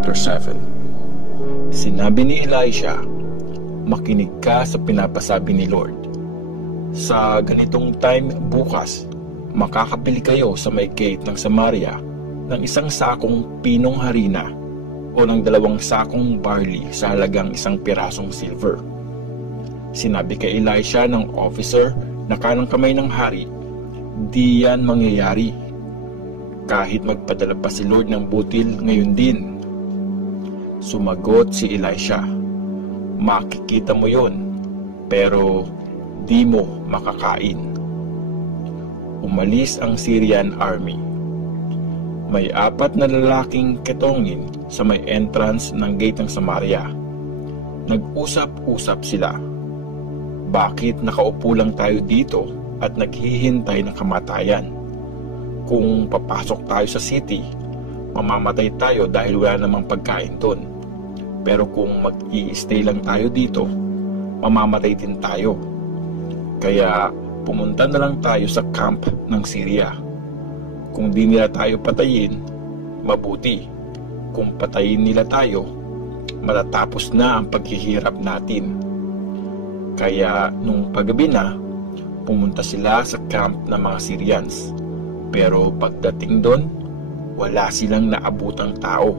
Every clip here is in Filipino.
chapter 7. Sinabi ni Elisha, "Makinig ka sa pinapasabi ni Lord. Sa ganitong time bukas, makakabili kayo sa may gate ng Samaria ng 1 sakong pinong harina o ng 2 sakong barley sa halagang 1 pirasong silver." Sinabi kay Elisha ng officer na kanang kamay ng hari, "Di yan mangyayari. Kahit magpadala pa si Lord ng butil ngayon din." Sumagot si Elisha, "Makikita mo yon, pero di mo makakain." Umalis ang Syrian army. May 4 na lalaking ketongin sa may entrance ng gate ng Samaria. Nag-usap-usap sila, "Bakit nakaupo lang tayo dito at naghihintay ng kamatayan? Kung papasok tayo sa city, mamamatay tayo dahil wala namang pagkain doon. Pero kung mag-i-stay lang tayo dito, mamamatay din tayo. Kaya pumunta na lang tayo sa camp ng Syria. Kung di nila tayo patayin, mabuti. Kung patayin nila tayo, matatapos na ang paghihirap natin." Kaya nung paggabi na, pumunta sila sa camp ng mga Syrians. Pero pagdating doon, wala silang naabutang tao.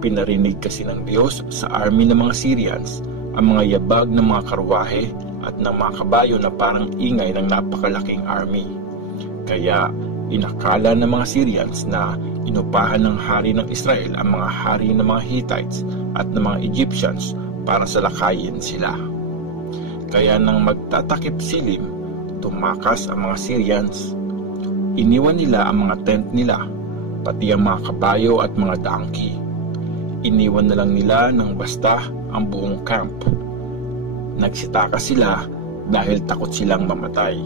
Pinarinig kasi ng Diyos sa army ng mga Syrians ang mga yabag ng mga karwahe at ng mga kabayo na parang ingay ng napakalaking army. Kaya inakala ng mga Syrians na inupahan ng hari ng Israel ang mga hari ng mga Hittites at ng mga Egyptians para salakayin sila. Kaya nang magtatakip silim, tumakas ang mga Syrians. Iniwan nila ang mga tent nila, pati ang mga kabayo at mga donkey. Iniwan na lang nila ng basta ang buong camp. Nagsitaka sila dahil takot silang mamatay.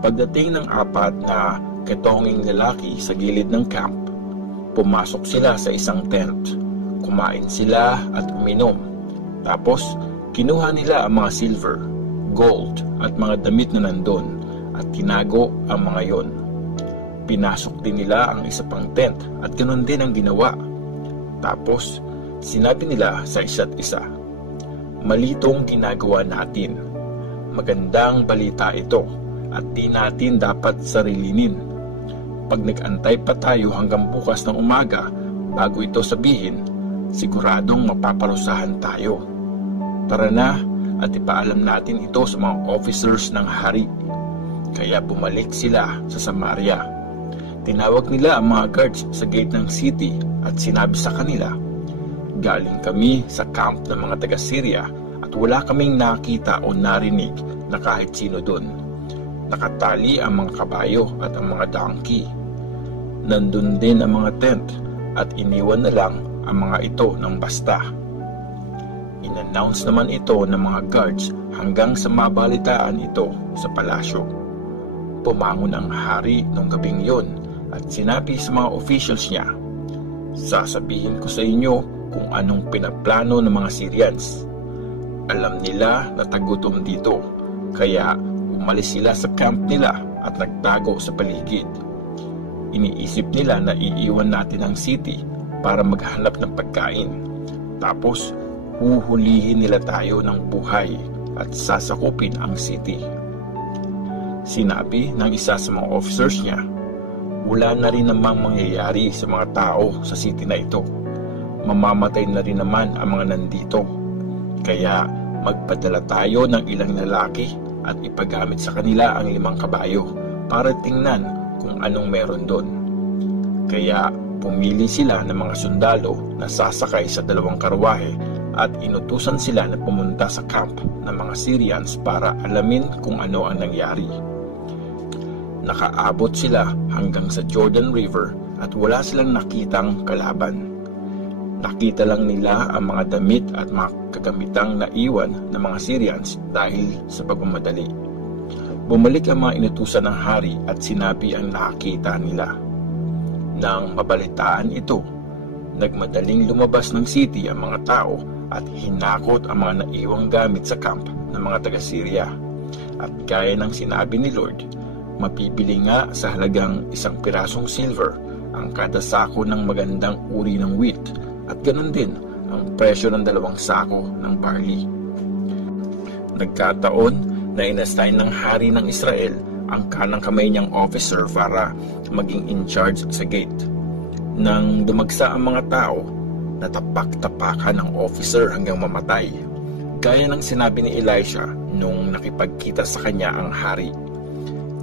Pagdating ng 4 na ketonging lalaki sa gilid ng camp, pumasok sila sa isang tent. Kumain sila at uminom. Tapos kinuha nila ang mga silver, gold at mga damit na nandun at tinago ang mga yon. Pinasok din nila ang isa pang tent at ganoon din ang ginawa. Tapos sinabi nila sa isa't isa, "Malitong ginagawa natin. Magandang balita ito at di natin dapat sarilinin. Pag nag-antay pa tayo hanggang bukas ng umaga bago ito sabihin, siguradong mapaparusahan tayo. Tara na at ipaalam natin ito sa mga officers ng hari." Kaya bumalik sila sa Samaria. Tinawag nila ang mga guards sa gate ng city at sinabi sa kanila, "Galing kami sa camp ng mga taga-Syria at wala kaming nakita o narinig na kahit sino doon. Nakatali ang mga kabayo at ang mga donkey. Nandun din ang mga tent at iniwan na lang ang mga ito ng basta." In-announce naman ito ng mga guards hanggang sa mabalitaan ito sa palasyo. Pumangon ang hari nung gabing yon at sinabi sa mga officials niya, "Sasabihin ko sa inyo kung anong pinaplano ng mga Syrians. Alam nila na tagutom dito, kaya umalis sila sa camp nila at nagtago sa paligid. Iniisip nila na iiwan natin ang city para maghanap ng pagkain. Tapos huhulihin nila tayo ng buhay at sasakupin ang city." Sinabi ng isa sa mga officers niya, "Wala na rin namang mangyayari sa mga tao sa city na ito. Mamamatay na rin naman ang mga nandito. Kaya magpadala tayo ng ilang lalaki at ipagamit sa kanila ang 5 kabayo para tingnan kung anong meron doon." Kaya pumili sila ng mga sundalo na sasakay sa 2 karwahe at inutusan sila na pumunta sa camp ng mga Syrians para alamin kung ano ang nangyari. Nakaabot sila hanggang sa Jordan River at wala silang nakitang kalaban. Nakita lang nila ang mga damit at mga kagamitang naiwan ng mga Syrians dahil sa pagmamadali. Bumalik ang mga inutusan ng hari at sinabi ang nakita nila. Nang mabalitaan ito, nagmadaling lumabas ng city ang mga tao at hinakot ang mga naiwang gamit sa camp ng mga taga-Syria. At gaya ng sinabi ni Lord, mapibili nga sa halagang 1 pirasong silver ang kada sako ng magandang uri ng wheat at ganun din ang presyo ng 2 sako ng barley. Nagkataon na inassign ng hari ng Israel ang kanang kamay niyang officer para maging in charge sa gate. Nang dumagsa ang mga tao, natapak-tapakan ng officer hanggang mamatay, gaya ng sinabi ni Elisha nung nakipagkita sa kanya ang hari.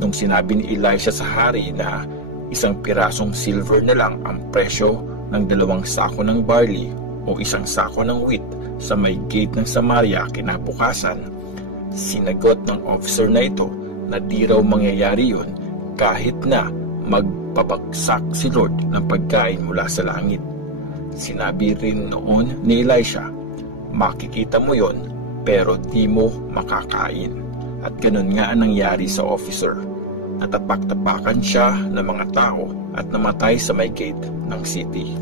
Nung sinabi ni Elisha sa hari na 1 pirasong silver na lang ang presyo ng 2 sako ng barley o 1 sako ng wheat sa may gate ng Samaria kinabukasan, sinagot ng officer na ito na di raw mangyayari yun kahit na magpabagsak si Lord ng pagkain mula sa langit. Sinabi rin noon ni Elisha, makikita mo yon pero di mo makakain. At ganun nga ang nangyari sa officer. Natapak-tapakan siya ng mga tao at namatay sa may gate ng city.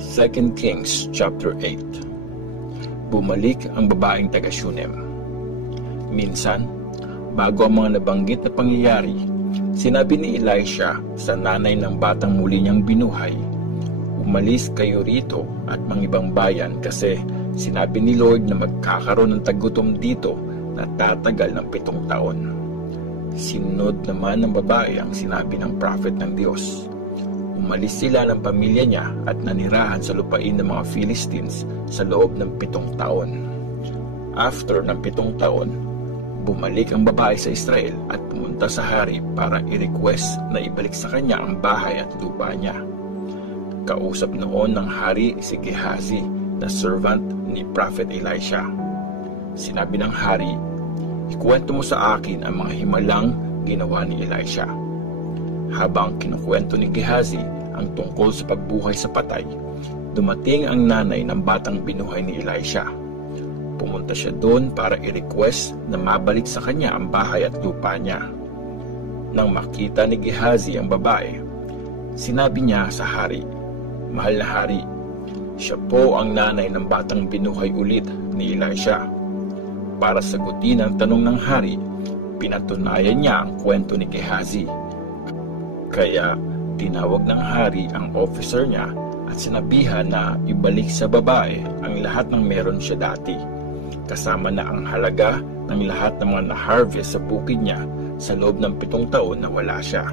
2 Kings chapter 8. Bumalik ang babaeng taga Shunem. Minsan, bago ang mga nabanggit na pangyayari, sinabi ni Elisha sa nanay ng batang muli niyang binuhay, umalis kayo rito at mangibang bayan kasi sinabi ni Lord na magkakaroon ng tagutom dito na tatagal ng 7 taon. Sinunod naman ng babae ang sinabi ng prophet ng Diyos. Umalis sila ng pamilya niya at nanirahan sa lupain ng mga Philistines sa loob ng 7 taon. After ng 7 taon, bumalik ang babae sa Israel at pumunta sa hari para i-request na ibalik sa kanya ang bahay at lupa niya. Kausap noon ng hari si Gehazi na servant ni Prophet Elisha. Sinabi ng hari, ikwento mo sa akin ang mga himalang ginawa ni Elisha. Habang kinukwento ni Gehazi ang tungkol sa pagbuhay sa patay, dumating ang nanay ng batang binuhay ni Elisha. Pumunta siya doon para i-request na mabalik sa kanya ang bahay at lupa niya. Nang makita ni Gehazi ang babae, sinabi niya sa hari, mahal na hari, siya po ang nanay ng batang binuhay ulit ni Elisha. Para sagutin ang tanong ng hari, pinatunayan niya ang kwento ni Gehazi. Kaya tinawag ng hari ang officer niya at sinabihan na ibalik sa babae ang lahat ng meron siya dati, kasama na ang halaga ng lahat ng mga na-harvest sa bukid niya sa loob ng 7 taon na wala siya.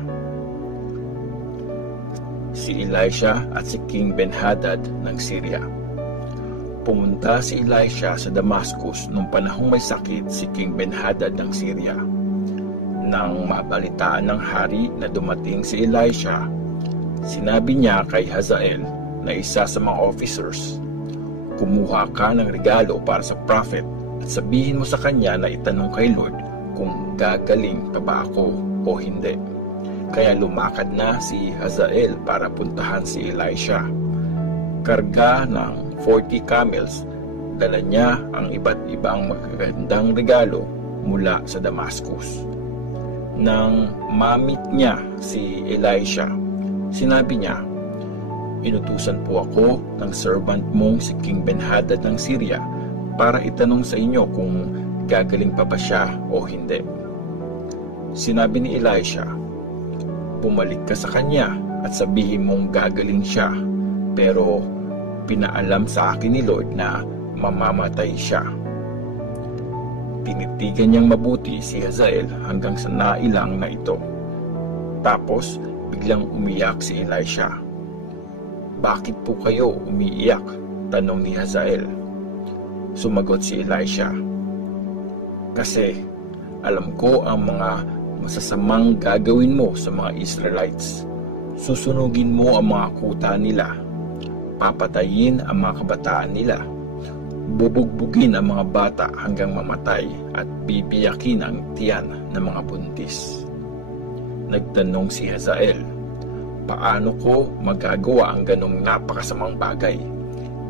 Si Elisha at si King Ben-Hadad ng Syria. Pumunta si Elisha sa Damascus nung panahong may sakit si King Ben-Hadad ng Syria. Nang mabalitaan ng hari na dumating si Elisha, sinabi niya kay Hazael na isa sa mga officers, kumuha ka ng regalo para sa prophet at sabihin mo sa kanya na itanong kay Lord kung gagaling pa ba ako o hindi. Kaya lumakad na si Hazael para puntahan si Elisha. Karga ng 40 camels, dala niya ang iba't ibang magagandang regalo mula sa Damascus. Nang mamit niya si Elisha, sinabi niya, inutusan po ako ng servant mong si King Ben-Hadad ng Syria para itanong sa inyo kung gagaling pa ba siya o hindi. Sinabi ni Elisha, bumalik ka sa kanya at sabihin mong gagaling siya, pero pinaalam sa akin ni Lord na mamamatay siya. Tinitigan niyang mabuti si Hazael hanggang sa nailang na ito. Tapos biglang umiyak si Elisha. Bakit po kayo umiiyak? Tanong ni Hazael. Sumagot si Elisha, kasi alam ko ang mga masasamang gagawin mo sa mga Israelites. Susunugin mo ang mga kuta nila, papatayin ang mga kabataan nila, bubugbugin ang mga bata hanggang mamatay at bibiyakin ang tiyan ng mga buntis. Nagtanong si Hazael, paano ko magagawa ang ganong napakasamang bagay?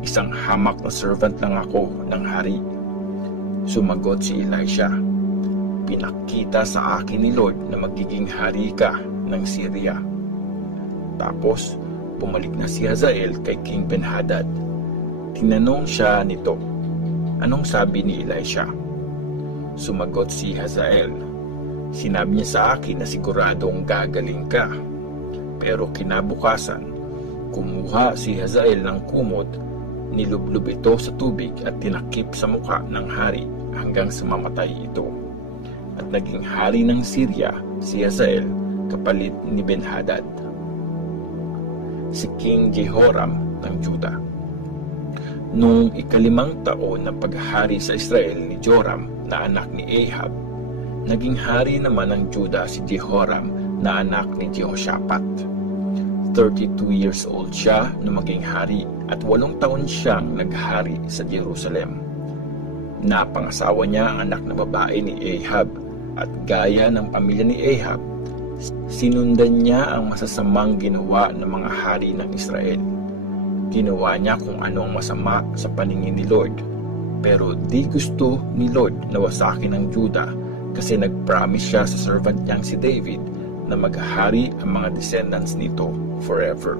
Isang hamak na servant lang ako ng hari. Sumagot si Elisha, pinakita sa akin ni Lord na magiging hari ka ng Syria. Tapos bumalik na si Hazael kay King Ben-Hadad. Tinanong siya nito, anong sabi ni Elisha? Sumagot si Hazael, Sinabi niya sa akin na siguradong gagaling ka. Pero kinabukasan, kumuha si Hazael ng kumot, nilublob ito sa tubig at tinakip sa muka ng hari hanggang sa mamatay ito. At naging hari ng Syria si Hazael kapalit ni Ben-Hadad. Si King Jehoram ng Juda. Nung ika-5 taon na paghahari sa Israel ni Joram na anak ni Ahab, naging hari naman ng Juda si Jehoram na anak ni Jehoshaphat. 32 years old siya nung maging hari at 8 taon siyang naghari sa Jerusalem. Napangasawa niya ang anak na babae ni Ahab at gaya ng pamilya ni Ahab, sinundan niya ang masasamang ginawa ng mga hari ng Israel. Ginawa niya kung ano ang masama sa paningin ni Lord, pero di gusto ni Lord na wasakin ang Juda kasi nag-promise siya sa servant niyang si David na maghahari ang mga descendants nito forever.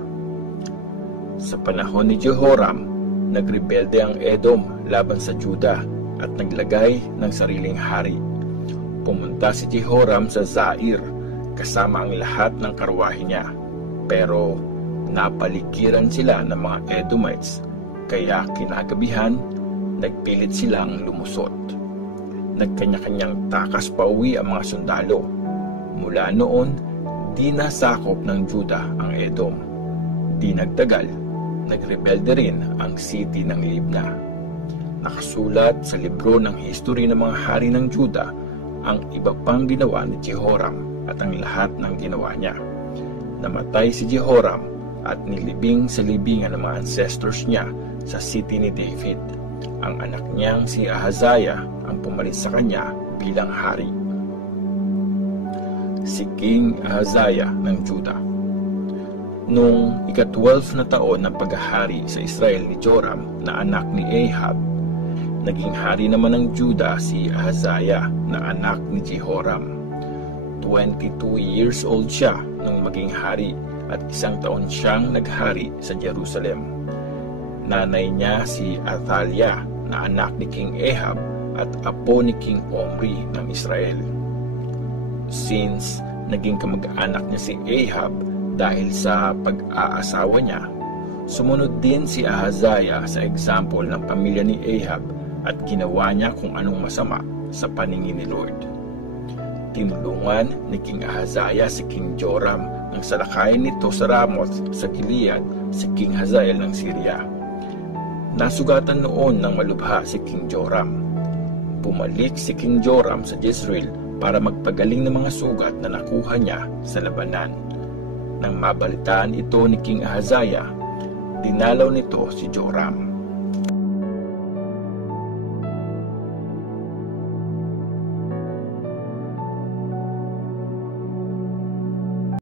Sa panahon ni Jehoram, nagrebelde ang Edom laban sa Juda at naglagay ng sariling hari. Pumunta si Jehoram sa Zair kasama ang lahat ng karwahe niya, pero napaligiran sila ng mga Edomites, kaya kinagabihan, nagpilit silang lumusot. Nagkanya-kanyang takas pauwi ang mga sundalo. Mula noon, di nasakop ng Juda ang Edom. Di nagtagal, nagrebelde rin ang city ng Libna. Nakasulat sa libro ng history ng mga hari ng Juda ang iba pang ginawa ni Jehoram at ang lahat ng ginawa niya. Namatay si Jehoram at nilibing sa libingan ng mga ancestors niya sa city ni David. Ang anak niyang si Ahaziah ang pumalit sa kanya bilang hari. Si King Ahaziah ng Juda. Nung ika-12 na taon ng paghahari sa Israel ni Joram na anak ni Ahab, naging hari naman ng Juda si Ahaziah na anak ni Jehoram. 22 years old siya nung maging hari at 1 taon siyang naghari sa Jerusalem. Nanay niya si Athaliah na anak ni King Ahab at apo ni King Omri ng Israel. Since naging kamag-anak niya si Ahab dahil sa pag-aasawa niya, sumunod din si Ahaziah sa example ng pamilya ni Ahab at ginawa niya kung anong masama sa paningin ni Lord. Tinulungan ni King Ahaziah si King Joram nang salakayin nito sa Ramoth sa Gilead si King Hazael ng Syria. Nasugatan noon ng malubha si King Joram. Bumalik si King Joram sa Jezreel para magpagaling ng mga sugat na nakuha niya sa labanan. Nang mabalitaan ito ni King Ahaziah, dinalaw nito si Joram.